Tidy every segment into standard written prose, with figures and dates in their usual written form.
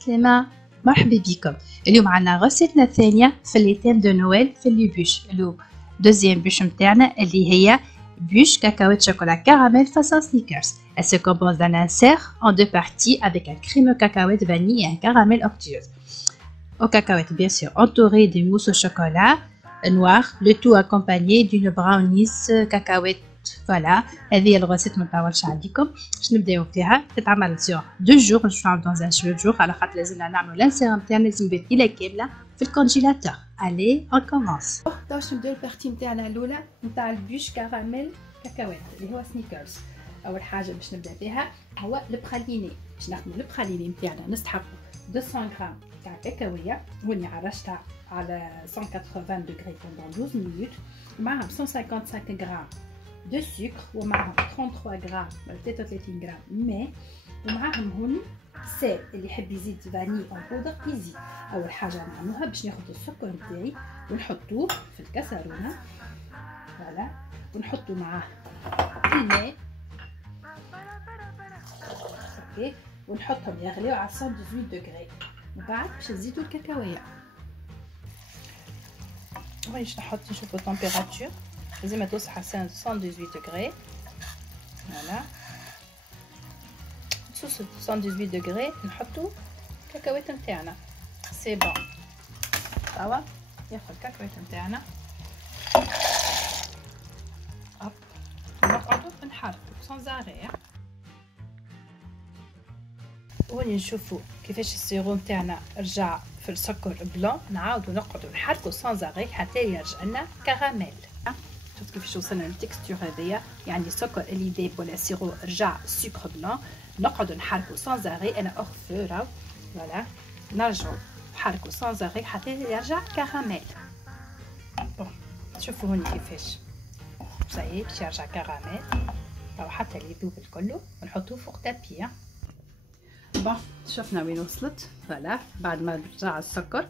عالسلامة، مرحبا بكم. اليوم عنا غرستنا الثانية في ليتيم دو نويل في لي بوش. اليوم دوزيام بوش متاعنا اللي هي bûche cacahuète chocolat caramel façon Snickers. Elle se compose d'un insert en deux parties avec un crémeux cacahuète vanille et un caramel onctueux. Aux cacahuètes bien sûr entouré d'une mousse au chocolat noir, le tout accompagné d'une brownies cacahuète. Voilà, هذه الغرسة ما نطولش عليكم. باش نبداو فيها تتعمل سور 2 جور، باش نعمل dans un jeu de jour على خاطر لازمنا نعملو الانسير نتاعنا لازم يبات ليلة كاملة في الكونجيلاتور. Allez, on commence. باش نبداو البارتي نتاعنا الاولى نتاع البوش كراميل كاكاوات اللي هو سنيكرز. اول حاجه باش نبدا بها هو البراليني. باش ناخذ البراليني نتاعنا نسحقو 200 غرام تاع كاكاويه واللي عرشتها على 180 دوغري pendant 12 minutes معها 155 غرام de sucre ومعهم 33 غرام ولا 33 غرام ماء ومعهم هون سائل. اللي يحب يزيد فاني اون بودر يزيد. اول حاجه نعملوها باش ناخذ السكر نتاعي ونحطوه في الكاسرونه فوالا ونحطو معاه الماء اوكي ونحطهم يغليو على 118 دوغري. من بعد باش نزيدو الكاكاويه باش نحط نشوفو التمبيراتور لازم توصل على 118 دوغري فوالا. 118 دوغري نحطو الكاكاوات نتاعنا سي بون. توا ياخذ الكاكاوات نتاعنا هوب نقعدو نحركو سون زاري. وني نشوفو كيفاش السيرو نتاعنا رجع في السكر بلون، نعاودو نقعدو نحركو سون زاري حتى يرجع لنا كراميل. شوف كيفاش وصلنا للتكستور هذيا، يعني السكر اللي داب ولا سيرو رجع سكر بلون. نقعدو نحركو سون زاري انا اور فو راهو فوالا نرجعو نحركو سون زاري حتى يرجع كراميل. بون شوفوا هوني كيفاش صايي باش يرجع كراميل او حتى اللي يذوب الكل ونحطوه فوق تابي. بون شفنا وين وصلت فوالا بعد ما رجع السكر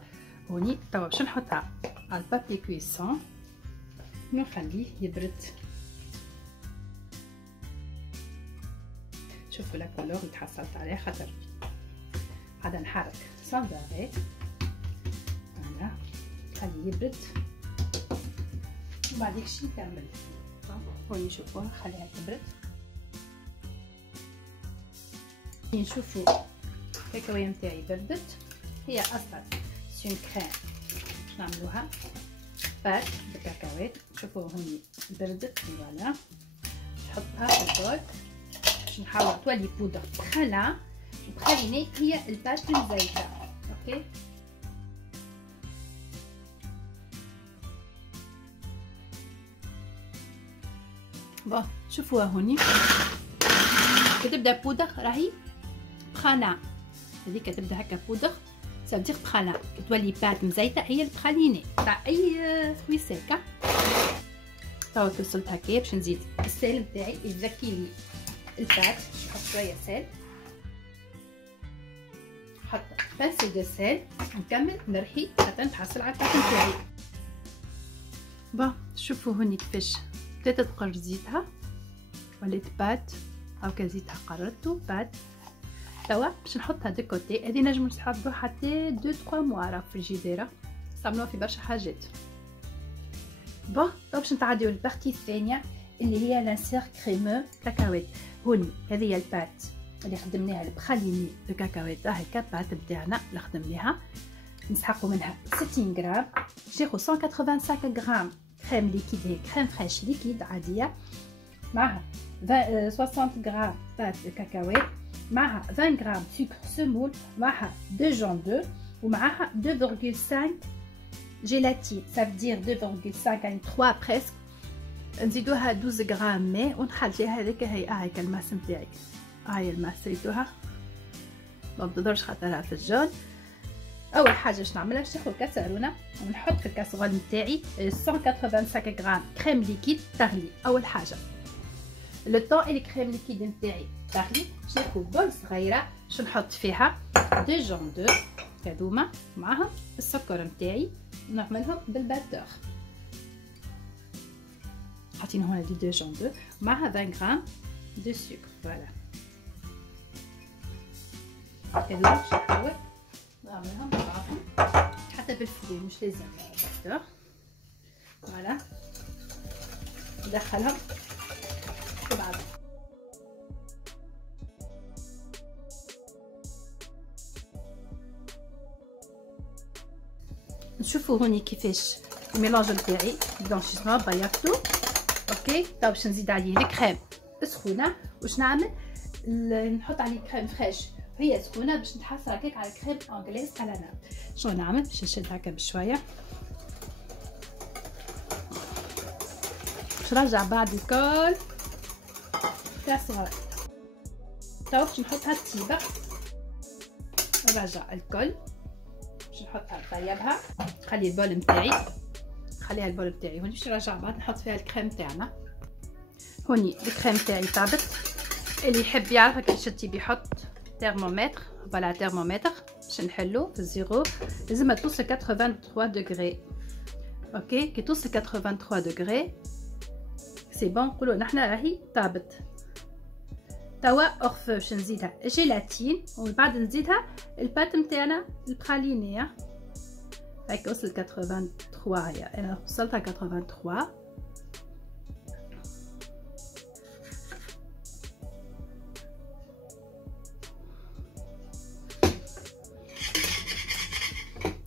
هوني. توا باش نحطها على البابي كويسون ونخليه يبرد. شوفوا لا كولور اللي تحصلت عليه خاطر هذا نحرك سون زاري فوالا خليه يبرد وبعديك شي نكمل. هوني شوفوها خليها تبرد. نشوفوا الكاكاويه نتاعي بردت. هي اصلا سون كريم باش نعملوها بات بالكاكاوات. شوفوا هوني بردت فوالا نحطها في البول باش نحاول تولي بودر بخلا وبخليني هي البات المزيته اوكي. بون شوفوها هوني كتبدا بودر راهي بخانا. هذيك كتبدا هكا بودر سافدير بخانا كتولي بات مزيته هي البخاليني تاع اي خويساكه. توا وصلت هكايا باش نزيد السائل نتاعي يزكي لي البات. نحط شويه سائل نحط بانسي دو سيل نكمل نرحي حتى نتحصل على البات نتاعي. بون شوفوا هوني كيفاش بدات تقر زيتها ولات بات هاكا زيتها قررتو بات. توا باش نحطها دو كوتي. هذه نجمو نسحبوها حتى 2 3 موا راه في الفريجيديره نستعملوها في برشا حاجات. بون توا باش نتعديو للبارتي الثانيه اللي هي لانسير كريمو كاكاوات. هوني هذه هي البات اللي خدمناها البخاليني دو كاكاوات هكا بات نتاعنا اللي خدمناها. نسحقو منها 60 غرام باش ناخذ 185 غرام كريم ليكيد هي كريم فريش ليكيد عاديه معها 60 غرام بات دو كاكاوات معها 20 غرام سكر سمول معها 2 جون ومعها 2,5 جيلاتين سافدير 2,5 يعني 3 بريسك. نزيدوها 12 غرام ماء ونخليها هذيك هاكا الماس نتاعي. هاي الماس زيدوها ما بتضرش خاطرها في الجون. اول حاجه باش نعملها باش ناخذ كاسرونه ونحط في الكاسرول نتاعي 185 غرام كريم ليكيد تغلي. اول حاجه لو طون اللي كريم ليكيد نتاعي تغلي باش ناخذ بول صغيره باش نحط فيها 2 جون هذوما معاهم السكر نتاعي نعملهم بالباتور. حاطين هنا دي 2 جون معها 20 غرام دو سكر فوالا. هذوما باش نحاول نعملهم مع بعضهم حتى بالفري مش لازم بردور. فوالا ندخلهم في بعضهم. نشوفوا هوني كيفاش الميلانج نتاعي بلانشيسمون بيضتو. اوكي تو باش نزيد عليه الكريم سخونه. واش نعمل؟ نحط عليه كريم فريش هي سخونه باش نتحصل هكاك على كريم انجليز على نار. شنو نعمل؟ باش نشد هكا بشويه باش نرجع بعد الكل تاع صغار. تو باش نحطها تيبه نرجع الكل باش نحطها نطيبها. خلي البول نتاعي خليها البول نتاعي هوني باش نرجع بعد نحط فيها الكريم تاعنا. هوني الكريم تاعي طابت. اللي يحب يعرف كيفاش بيحط ترمومتر. فوالا ترمومتر باش نحلو في الزيرو لازم توصل 83 دوغري. اوكي كي توصل 83 دوغري سي بون نقولوا نحنا راهي طابت. توا اورفو باش نزيدها جيلاتين ومن بعد نزيدها البات نتاعنا البرالينيه. هاك وصلت 83 هي انا وصلتها 83.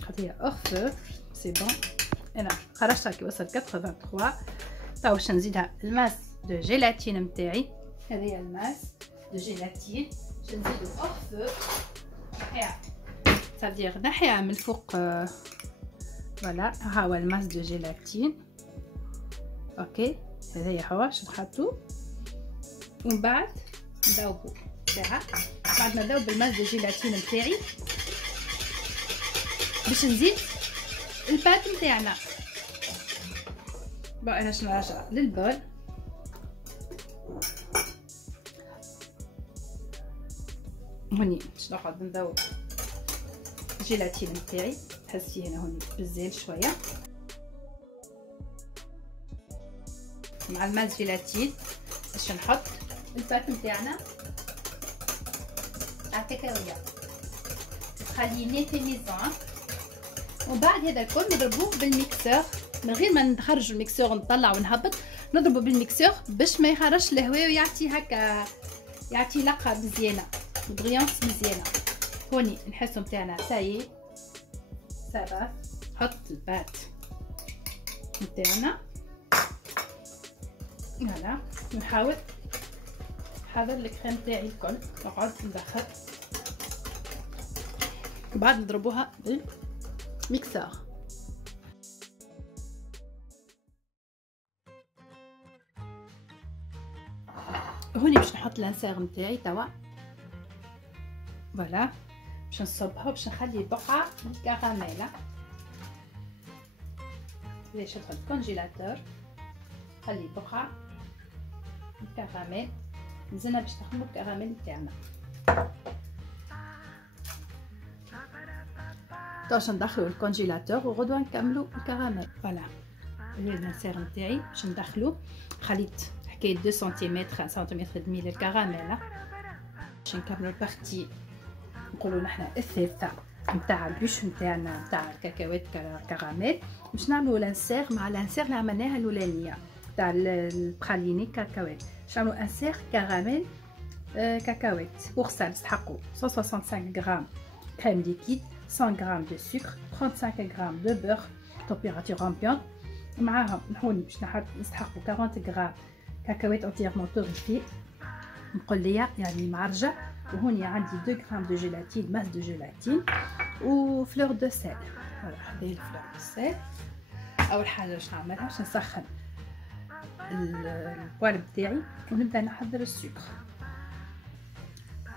خليها اورفو سي بون انا خرجتها كي وصلت 83. توا باش نزيدها الماس دو جيلاتين نتاعي. هذه هي الماس دو جيلاتين باش نزيدو اورفو نحيها صافدير نحيها من الفوق. فوالا ها هو الماس دو جيلاتين. اوكي هذايا هو باش نحطو ومن بعد نذوبو ساعه. بعد ما نذوب الماس دو جيلاتين نتاعي باش نزيد البات نتاعنا. بقى انا باش نرجع للبول. هوني باش نقعد نذوب الجيلاتين نتاعي. تحسي هنا هوني بزاف شويه مع الماء جيلاتين باش نحط البات نتاعنا على الكاكاويه تخليه في ميزان. ومن بعد هذا الكل نضربوه بالميكسور من غير ما نخرج الميكسور ونطلع ونهبط. نضربه بالميكسور باش ما يخرجش الهواء ويعطي هكا يعطي لقه مزيانه بريانس مزيانه. هوني نحسو نتاعنا ساي سابا. نحط البات نتاعنا فوالا نحاول نحضر الكريم تاعي الكل. نقعد ندخل بعد نضربوها بالميكسور. هوني باش نحط لانسير نتاعي توا فوالا باش نصبها باش نخلي بقعه من الكراميل. باش ندخل الكونجيلاتور خلي بقعه من الكراميل. مازلنا باش نخدمو الكراميل تاعنا. باش ندخلو الكونجيلاتور وغدوه نكملو الكراميل. فوالا هذا اللانسير نتاعي باش ندخلو. خليت حكايه 2 سنتيمتر 1 سنتيمتر دمي للكراميل باش نكملو البارتي نقولوا نحنا الثالثه نتاع البوش نتاعنا نتاع الكاكاوات كراميل. باش نعملوا لانسير مع لانسير اللي عملناها الاولانيه تاع البراليني كاكاوات. باش نعملوا انسير كراميل كاكاوات. بوغ سا نستحقوا 165 غرام كريم ليكيد 100 غرام دو سكر 35 غرام دو بور تمبيراتور امبيانت. معاهم هوني باش نستحقوا 40 غرام كاكاوات انتييرمون توريفي مقليه يعني معرجه. وهوني عندي 2 غرام دو جيلاتين ماس دو جيلاتين وفلور دو سيل. فوالا هذه الفلور دو سيل. اول حاجه باش نعملها باش نسخن البوال بتاعي ونبدا نحضر السكر.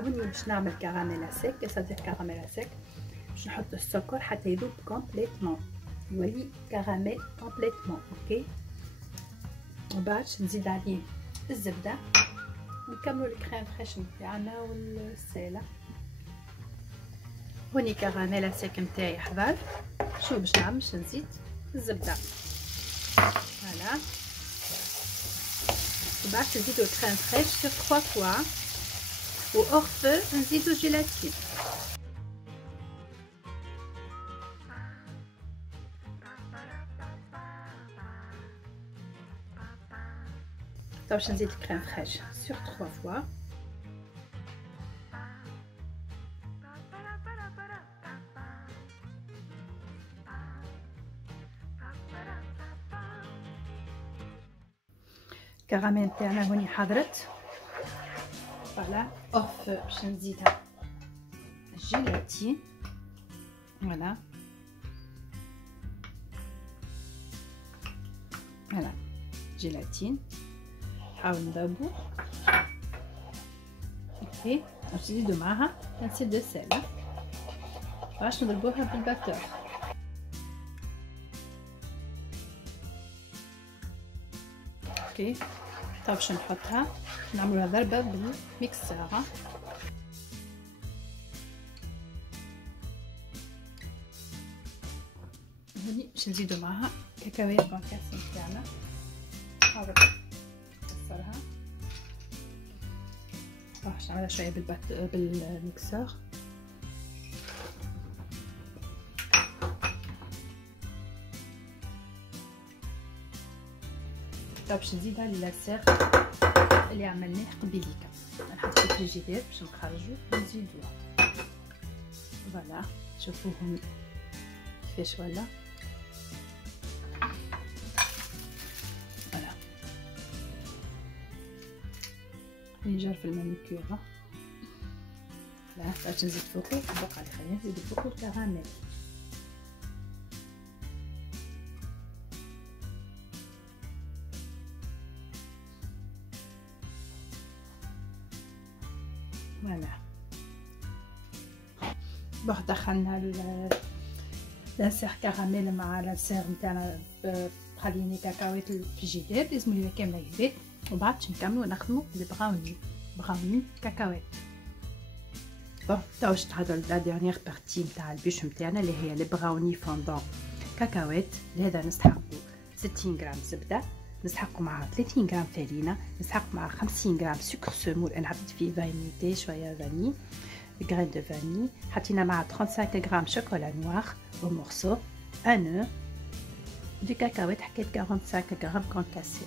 هوني باش نعمل كراميل سيك صديق كراميل سيك باش نحط السكر حتى يذوب كومبليتمون يولي كراميل كومبليتمون. اوكي ومن بعد نزيد عليه الزبده ونكملوا الكريم فريش نتاعنا والسيله. هوني كراميل سيك نتاعي حضر. شو باش نعمل؟ باش نزيد الزبده فوالا. وبعد نزيدو الكريم فريش سور 3 فوا و اورفو نزيدو جيلاتين. باش نزيد الكريم فريش سور 3 فوا. الكراميل تاعنا هوني حضرت. فوالا اوف باش نزيدها الجيلاتين. فوالا فوالا جيلاتين نحاول نضربو. اوكي نزيدو معاها تنسيل دو سيل باش نضربوها بالباتور. اوكي طيب باش نحطها نعملوها ضربه بالميكسر. هوني باش نزيدو معاها كاكاوية كونكاسي نتاعنا. نحاول نكسرها باش نعملها شويه بالميكسر. طيب باش نزيدها للسير اللي عملناه قبيليكا. نحط في الفريجيدير باش نخرجو ونزيدوها. فوالا شوفوهم كيفاش ولا. فوالا نجر في المانيكير. لا باش نزيد فوقو بقى لي خلينا نزيد فوقو الكراميل. فوالا باه دخلنا لانسير كراميل مع لانسير نتاعنا بخليني كاكاويت الفريجيدير لازم لينا كامله يبات. ومن بعد باش نكملو نخدمو براوني كاكاويت. بون توا باش نهضرو لا ديرنيير بارتي نتاع البيش نتاعنا اللي هي لي براوني فوندون كاكاويت. لهذا نستحقو 60 غرام زبده، نسحقو معها 30 غرام فرينه، نسحق معها 50 غرام سكر سمول. انا حطيت فيه فانيتي شويه فاني غرين دو فاني. حطينا معها 35 غرام شوكولا نوار او مورسو، ان او دو كاكاويت حكيت 45 غرام كونكاسي.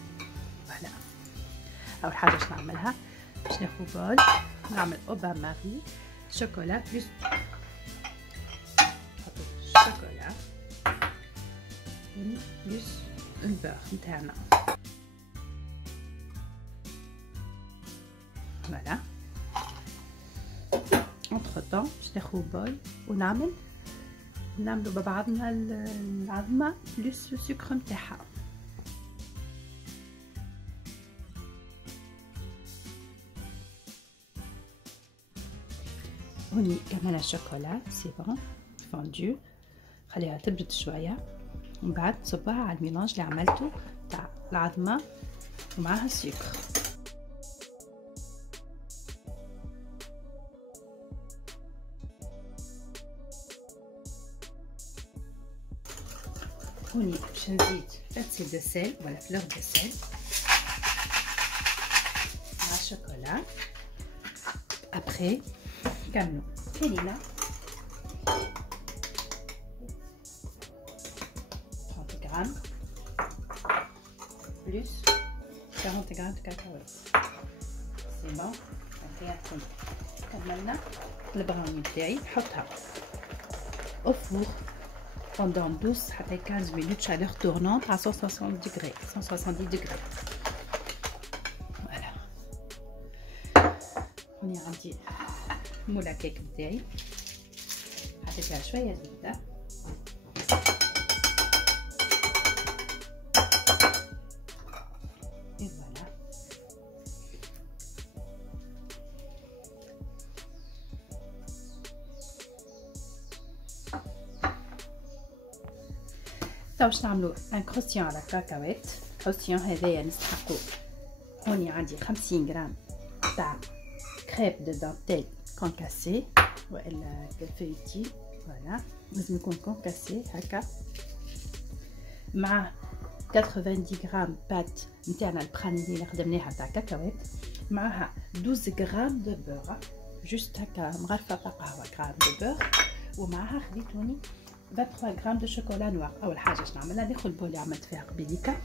فوالا اول حاجه باش نعملها باش ناخذ بول نعمل اوبا ماري شوكولا بلس شوكولا بلس البير نتاعنا. فوالا انتر طون باش ناخذ بول ونعملو ببعضنا العظمه بلس السكر نتاعها. هوني كمان الشوكولا سي بون فوندو، خليها تبرد شويه ومن بعد نصبها على الميلانج اللي عملته تاع العظمه ومعها السكر. هوني باش نزيد فاتسي دو سيل ولا فلور دو سيل مع الشوكولا. ابري نكملو فرينه 30 غرام بلس 40 غرام دو كاكاوات. سي بون هكا كملنا البراوني تاعي. نحطها au four pendant 12 حتى 15 minutes chaleur tournante à 170 degrés. voilà هوني عندي مولا كيك بتاعي حطيتها شويه زبده فوالا. تو باش نعملو ان كروستيون على كاكاوات. كروستيون هذايا نستحقو هوني عندي 50 غرام تاع كريب دو دانتيل كونكاسي والا كالفيتي. فوالا لازم يكون كونكاسي هكا مع 90 غرام بات نتاعنا البرانيلي اللي خدمناها تاع كاكاوات، معها 12 غرام دو بور جوست هكا مغرفه تاع قهوه غرام دو بور، ومعها خديتوني 23 غرام دو شوكولا نوار. اول حاجه باش نعملها ناخذ البول اللي عملت فيها قبيليكا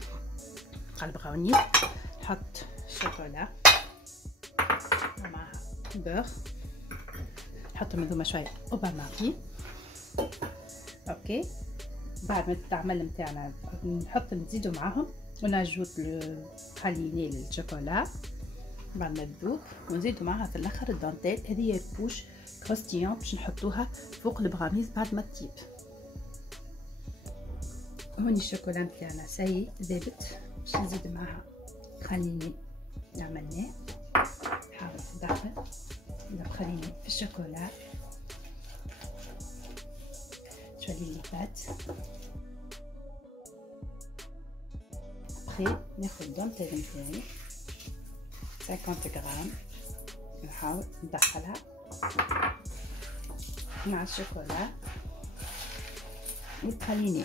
تاع البراوني، نحط شوكولا ومعها بير، نحطهم هذوما شويه وبان ماري. اوكي، بعد ما تعمل نتاعنا نزيدو معاهم ونجوت الحليني للشوكولا بعد ما تذوب، ونزيدو معاها في الاخر الدانتيل. هذه هي الكوش كروستيون باش نحطوها فوق البغاميز بعد ما تطيب. هوني الشوكولا نتاعنا ساي ذابت، باش نزيد معاها الحليني اللي عملناه. نحاول ندخل الحليني في الشوكولا شويه اللي فات. ابخي ناخذ الدانتيل نتاعي 50 غرام، نحاول ندخلها مع الشوكولا والحليني.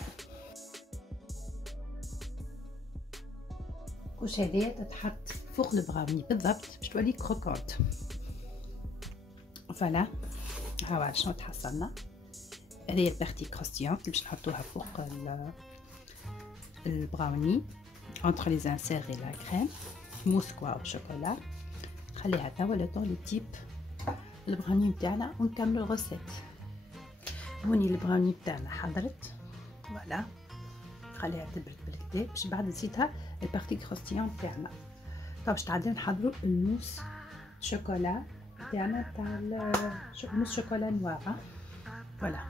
الكوش هذيا تتحط فوق البغاوني بالضبط باش تولي كروكونت. فوالا، هاو شنو تحصلنا. هذه البارتي كروستيون باش نحطوها فوق البراوني entre les inserts et la crème موس كوا او شوكولا. نخليها توا لو طون لتيب البراوني نتاعنا ونكملو الغوسيت. هوني البراوني نتاعنا حضرت، فوالا نخليها تبرد بالكدا باش بعد نزيدها البارتي كروستيون نتاعنا. طب باش تعديو نحضروا الموس شوكولا نتاعنا تاع موس شوكولا نوار. فوالا،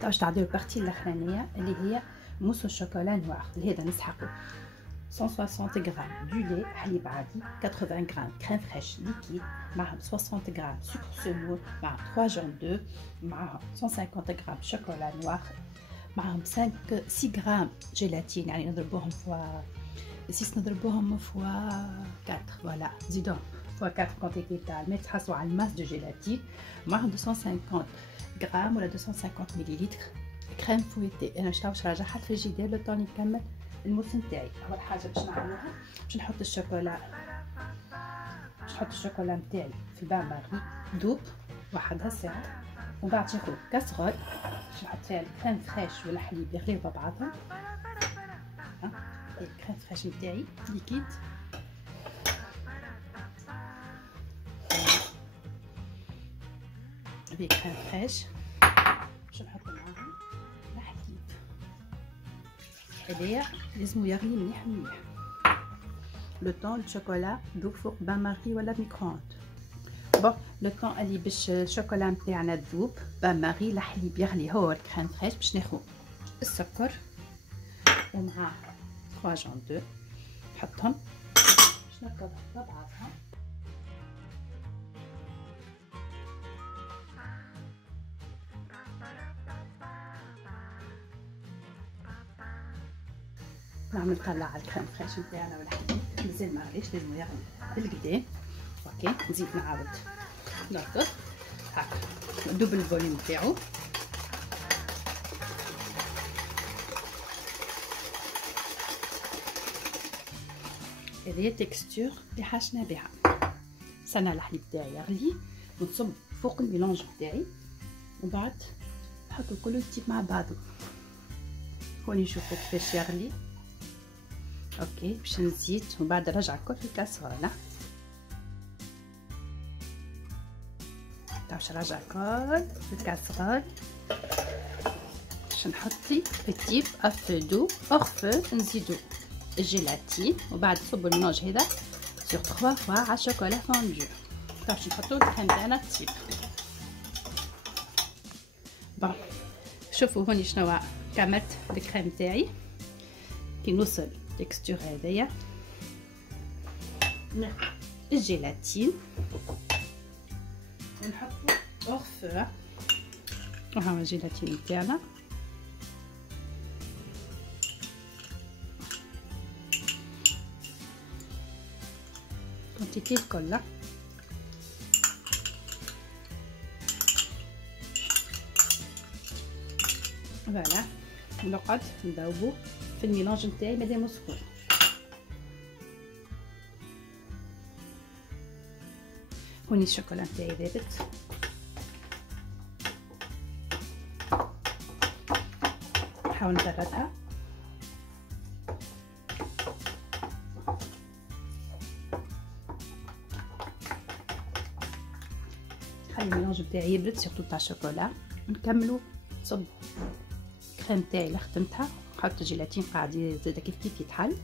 طب باش تعديو البارتي الاخرانيه اللي هي موس الشوكولا نوار. لهذا نسحقوا 160 غرام دو لي حليب عادي، 80 غرام كريم فريش ليكيد، معهم 60 غرام سكر سمور، معهم 3 جون دو، معهم 150 غرام شوكولا نوار، معهم 6 غرام جيلاتين، يعني نضربوهم فوا 6 نضربوهم فوا 4. فوالا نزيدوهم فوا 4 كونتيتي تاع الماء تحصلوا على الماس دو جيلاتين. معهم 250 غرام ولا 250 مليلتر كريم فويتي. انا باش نرجعها في الجدار لو طون نكمل الموس نتاعي. اول حاجه باش نعملوها باش نحط الشوكولا، نتاعي في البان ماري دوب وحدها ساعه، ومن بعد ناخذ كاسرول باش نحط فيها الكريم فريش والحليب يغليو ببعضهم. الكريم فريش نتاعي ليكيد، هذه كريم فريش باش نحط معاهم الحليب. هذايا لازم يغلي مليح مليح لو طون الشوكولا دوب فوق بان ماري ولا ميكرووند. بون لو طون اللي باش الشوكولا نتاعنا تذوب بان ماري الحليب يغلي هو الكريم فريش، باش ناخذ السكر ومع 3 جون دو نحطهم باش نركبهم ببعضهم. نعمل نطلع الكريم فريش نتاعنا والحليب، مازال ما غليش لازم يغلي بالكدا. اوكي، نزيد نعاود نركب هاكا ندوب الفوليوم تاعو. هذه تكستور اللي حاشنا بها. استنى الحليب تاعي يغلي ونصب فوق الميلونج تاعي، وبعد نحطو كله يطيب مع بعضو. هوني نشوفو كيفاش يغلي. اوكي، باش نزيد وبعد نرجع الكل في الكاسرونه. باش نرجع الكل في الكاسرونه باش نحطي التيب افو دو اور فو. نزيدو الجيلاتين وبعد نصبو الميلونج هذا سور 3 فوا على الشوكولا فوندو. باش نحطو الكريم تاعنا تطيب. بون شوفوا هوني شنو كملت الكريم تاعي. كي نوصل التكستور هذايا ناخذ الجيلاتين ونحطو اور فو. وها هو الجيلاتين تاعنا. كونتيتي الكل. فوالا نقعد نذوبو في الميلانج نتاعي مادام سخون. هوني الشوكولا نتاعي ذابت. نحاول نبردها. نخلي الميلانج بتاعي يبرد سيرتو تاع الشوكولا. نكملو نصب الكريم تاعي اللي خدمتها، نحط جيلاتين قاعد زاده كيف كيف يتحل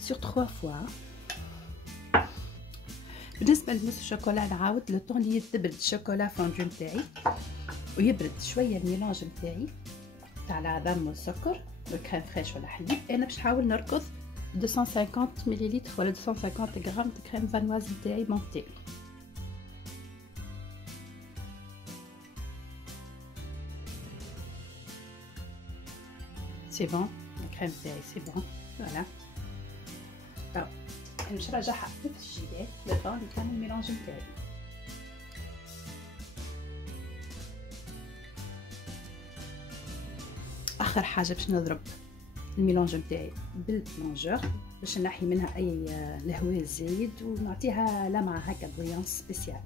سور 3 فوا. بالنسبه لموس الشوكولا نعاود لو طون اللي يتبرد الشوكولا فوندو نتاعي ويبرد شويه الميلانج نتاعي تاع العظم والسكر والكريم فريش ولا حليب. انا باش نحاول نركض 250 مليلتر ولا 250 غرام كريم فانواز نتاعي مونتي. سي بون الكريم تاعي سي بون فوالا. طب باش نرجعها في الجيلات لو طون اللي كان الميلانج نتاعي. اخر حاجه باش نضرب الميلانج نتاعي بالبلونجور باش نحي منها اي الهواء الزايد ونعطيها لمعه هكا بويون سبيسيال.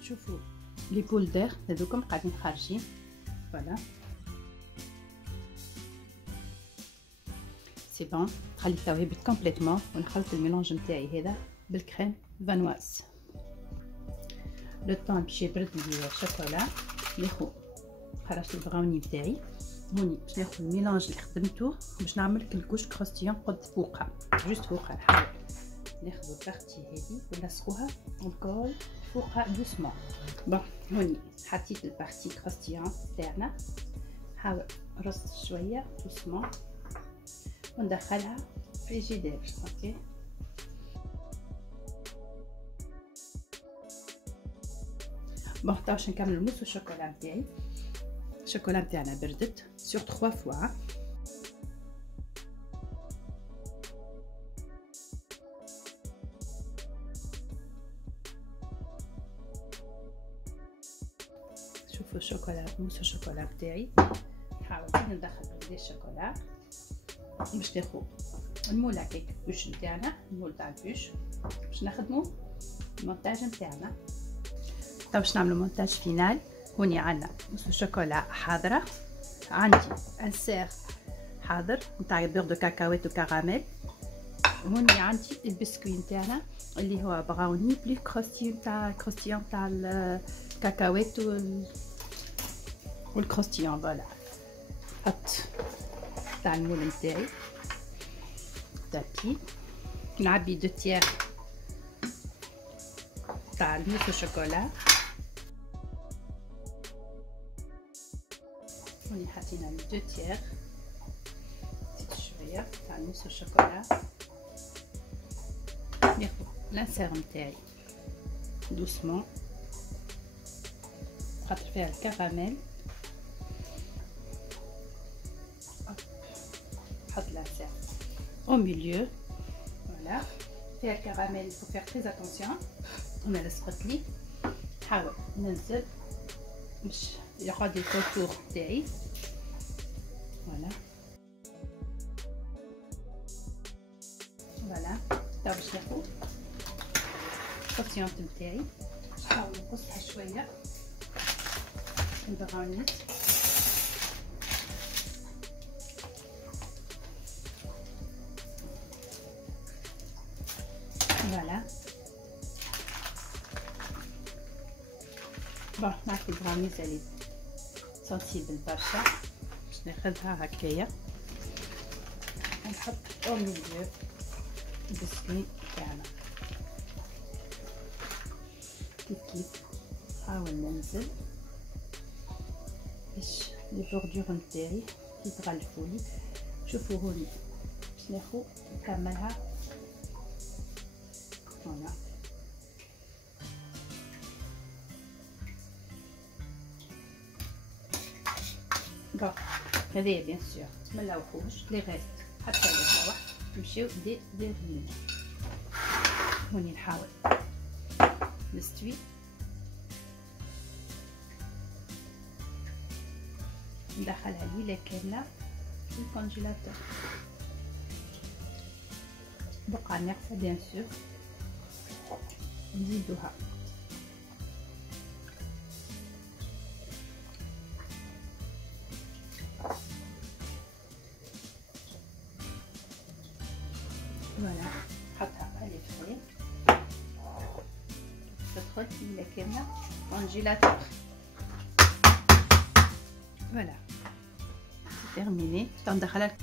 نشوفوا لي بول دير هذوكم قاعدين خارجين فوالا سي بون. خلي التوا يبرد كومبليتمون ونخلط الميلانج نتاعي هذا بالكريم فانواز. لو طون باش يبرد لي الشوكولا ناخذ خرجت البراوني نتاعي هوني باش ناخذ الميلانج اللي خدمته باش نعمل كلكوش كروستيون قد فوقها جوست فوقها. نحاول ناخذ البارتي هذه ونلصقوها الكل فوقها دوسمون. بون هوني حطيت البارتي كروستيون تاعنا، نحاول نرص شويه دوسمون وندخلها فريجيدير. اوكي بون توا باش نكمل الموس والشوكولا نتاعي. الشوكولا نتاعنا بردت سور 3 فوا. شوفوا الشوكولا موس الشوكولا نتاعي. نحاول ندخل بلي الشوكولا باش ناخذ المول هكاك بوش نتاعنا، المول تاع البوش باش نخدمو المونتاج نتاعنا. طيب باش نعملو مونتاج فينال. هوني عندنا موس الشوكولا حاضره، عندي ان سير حاضر نتاع بيغ دو كاكاوات وكراميل. هوني عندي البسكوي نتاعنا اللي هو براوني بلو كروستيون تاع الكاكاوات والكروستيون فوالا. حط تاع المول نتاعي تابي، نعبي 2 تيير تاع الموس الشوكولا. هوني حطينا 2 تيير شويه تاع الموس الشوكولا. ناخذ لانسير نتاعي دوسمون نحط فيها الكراميل. نحط لانسير au milieu voilà فيها الكراميل. faut faire très attention. انا لصقت لي نحاول ننزل باش ياخذ الكونتور تاعي فوالا فوالا. توا باش ناخذ الكروستيون نتاعي نحاول نقصها شويه البراونيت فوالا. بون نعرف البراونيز اللي سنسيبل برشا باش ناخذها هكايا ونحط او ميليو البسكوي تاعنا كيف كيف. نحاول ننزل باش لي بوردور نتاعي يتغلفولي. شوفوا هوني باش ناخذ نكملها هنا بون. هذايا بيان سور ملوحوش لي غيست حتى لو نمشيو ديرين. هوني نحاول نستوي ندخلها ليله كامله في الكونجيلاتور. بقى ناقصه بيان سور نزيدوها فوالا. نحطها على الفرين تدخل الليلة كاملة كونجيلاتور. فوالا سي تيرميني. تندخلها